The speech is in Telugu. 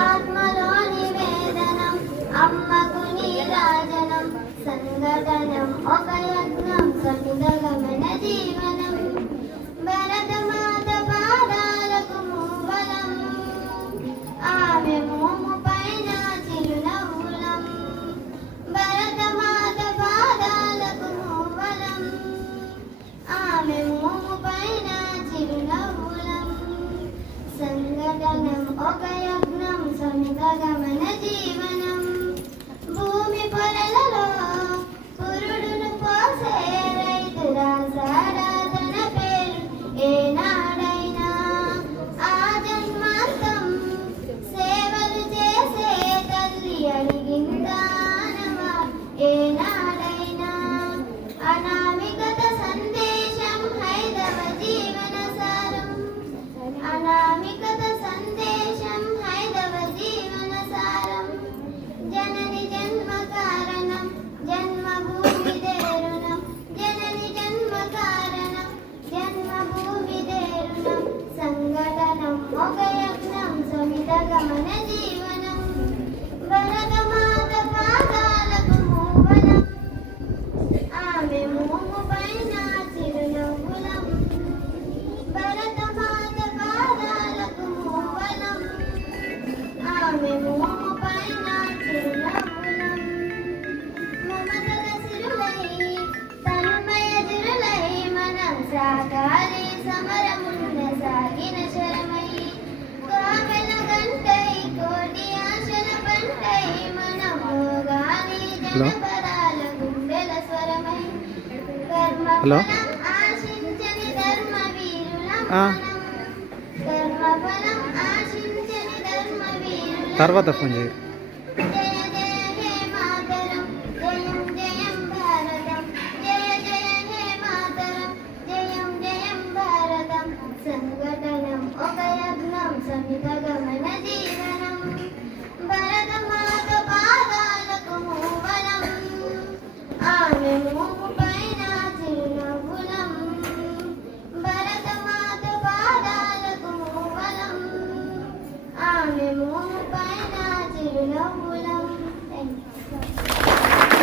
ఆత్మలోని వేదనం అమ్మకు నీరాజనం సంఘటనం ఒక యజ్ఞం సమిదగమన జీవనం భరతమాత పాదాలకు మూవలం ఆమె మోము పైన చిరునవ్వులం భరతమాత పాదాలకు మూవలం ఆమె మోము పైన చిరునవ్వులం సంఘటనం ఒక యజ్ఞం సమిదగమన జీవనం భూమి పొరలలో పురుడును పోసే రైతుల సారాధన పేరు ఏనాడైనా ఆ జన్మాంతం సేవలు చేసే తల్లి అడిగిందానమా ఏనాడైనా అనామికత సందేశం హైదవ జీవన సారం అనామికత సందేశం హైదవ జీవన సారం జనని జన్మ కారణం జన్మభూమి దేరుణం జనని జన్మ కారణం జన్మభూమి దేరుణం సంఘటనం ఒక యజ్ఞం సమిదగమన జీవనం భరతమాత పాదాలకు మూవలం ఆమె మోము పైన చిరునవ్వులం భరతమాత పాదాలకు మూవలం ఆమె మోము పైన చిరునవ్వులం మమతల సిరులై తన్మయ జిరులై మనం సాగాలి సమరమున్న సాగిన శరమై కామెల గంటై కోటి ఆశల పంటై మనం మోగాలి జనపదాల గుండెల స్వరమై కర్మఫలం ఆశించని ధర్మ వీరులం మనం కర్మఫలం ఆశించని ధర్మ వీరులం తర్వాత ఫోన్ చేయి. జయ జయ హే మాతరం జయం జయం భారతం జయ జయ హే మాతరం జయం జయం భారతం సంఘటనం ఒక యజ్ఞం సమిదగమన జీవనం భరతమాత పాదాలకు మూవలం ఆమె మోము పైన చిరునవ్వులం భరతమాత పాదాలకు మూవలం ఆమె మోము పైన చిరునవ్వులం. Thank you.